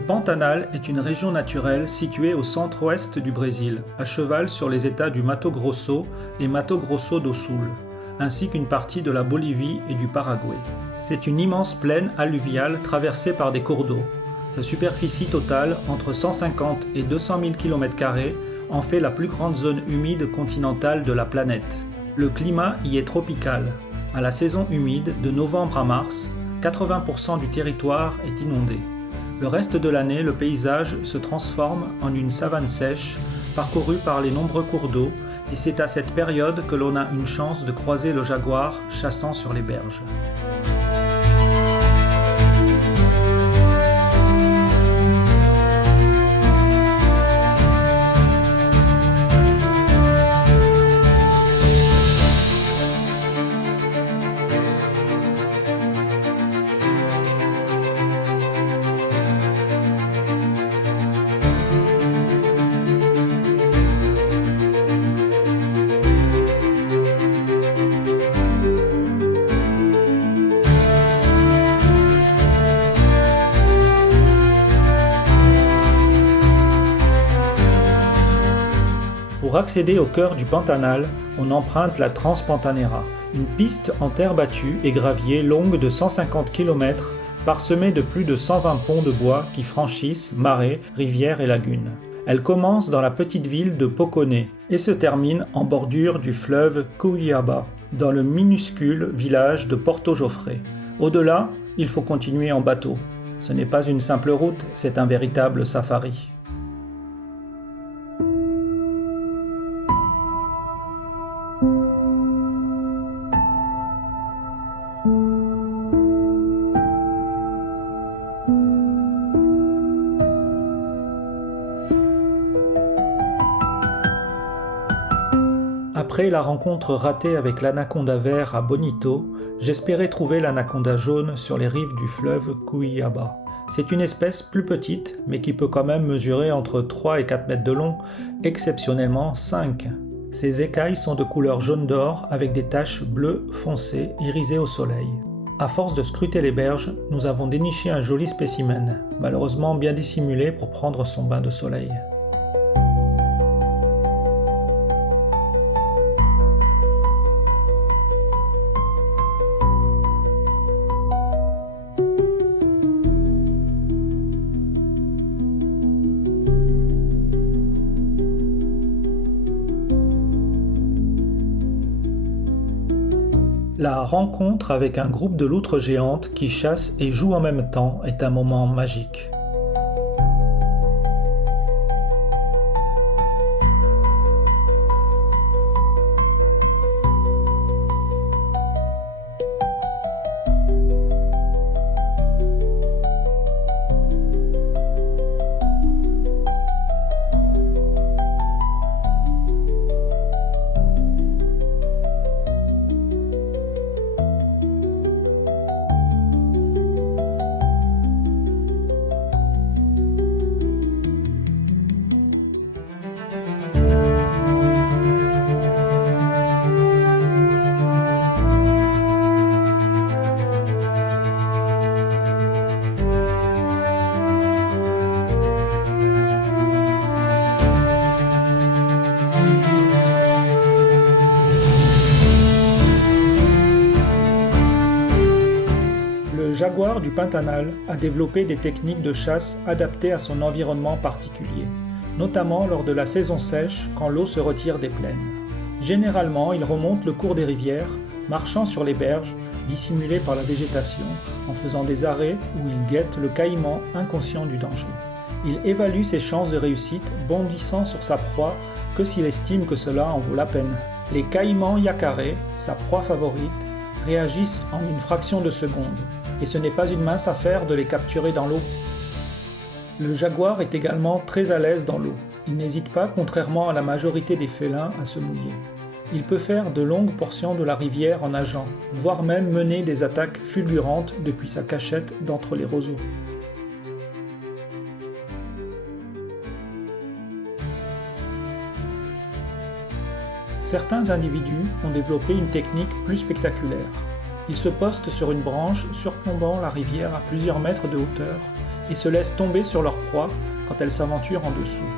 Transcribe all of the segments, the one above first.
Le Pantanal est une région naturelle située au centre-ouest du Brésil, à cheval sur les États du Mato Grosso et Mato Grosso do Sul, ainsi qu'une partie de la Bolivie et du Paraguay. C'est une immense plaine alluviale traversée par des cours d'eau. Sa superficie totale, entre 150 et 200 000 km², en fait la plus grande zone humide continentale de la planète. Le climat y est tropical. À la saison humide, de novembre à mars, 80% du territoire est inondé. Le reste de l'année, le paysage se transforme en une savane sèche, parcourue par les nombreux cours d'eau, et c'est à cette période que l'on a une chance de croiser le jaguar chassant sur les berges. Pour accéder au cœur du Pantanal, on emprunte la Transpantanera, une piste en terre battue et gravier longue de 150 km, parsemée de plus de 120 ponts de bois qui franchissent marais, rivières et lagunes. Elle commence dans la petite ville de Poconé et se termine en bordure du fleuve Cuiabá, dans le minuscule village de Porto Jofré. Au-delà, il faut continuer en bateau. Ce n'est pas une simple route, c'est un véritable safari. Après la rencontre ratée avec l'anaconda vert à Bonito, j'espérais trouver l'anaconda jaune sur les rives du fleuve Cuiabá. C'est une espèce plus petite, mais qui peut quand même mesurer entre 3 et 4 mètres de long, exceptionnellement 5. Ses écailles sont de couleur jaune d'or avec des taches bleues foncées irisées au soleil. À force de scruter les berges, nous avons déniché un joli spécimen, malheureusement bien dissimulé pour prendre son bain de soleil. La rencontre avec un groupe de loutres géantes qui chassent et jouent en même temps est un moment magique. Le jaguar du Pantanal a développé des techniques de chasse adaptées à son environnement particulier, notamment lors de la saison sèche quand l'eau se retire des plaines. Généralement, il remonte le cours des rivières, marchant sur les berges, dissimulées par la végétation, en faisant des arrêts où il guette le caïman inconscient du danger. Il évalue ses chances de réussite, bondissant sur sa proie que s'il estime que cela en vaut la peine. Les caïmans yacarés, sa proie favorite, réagissent en une fraction de seconde, et ce n'est pas une mince affaire de les capturer dans l'eau. Le jaguar est également très à l'aise dans l'eau. Il n'hésite pas, contrairement à la majorité des félins, à se mouiller. Il peut faire de longues portions de la rivière en nageant, voire même mener des attaques fulgurantes depuis sa cachette d'entre les roseaux. Certains individus ont développé une technique plus spectaculaire. Ils se postent sur une branche surplombant la rivière à plusieurs mètres de hauteur et se laissent tomber sur leur proie quand elles s'aventurent en dessous.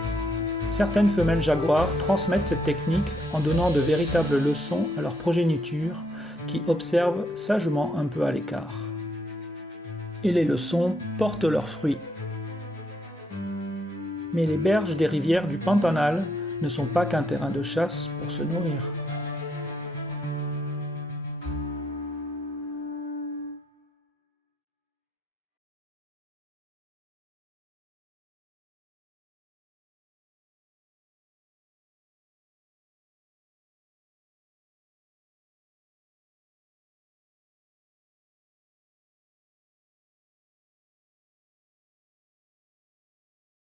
Certaines femelles jaguars transmettent cette technique en donnant de véritables leçons à leur progéniture qui observent sagement un peu à l'écart. Et les leçons portent leurs fruits. Mais les berges des rivières du Pantanal ne sont pas qu'un terrain de chasse pour se nourrir.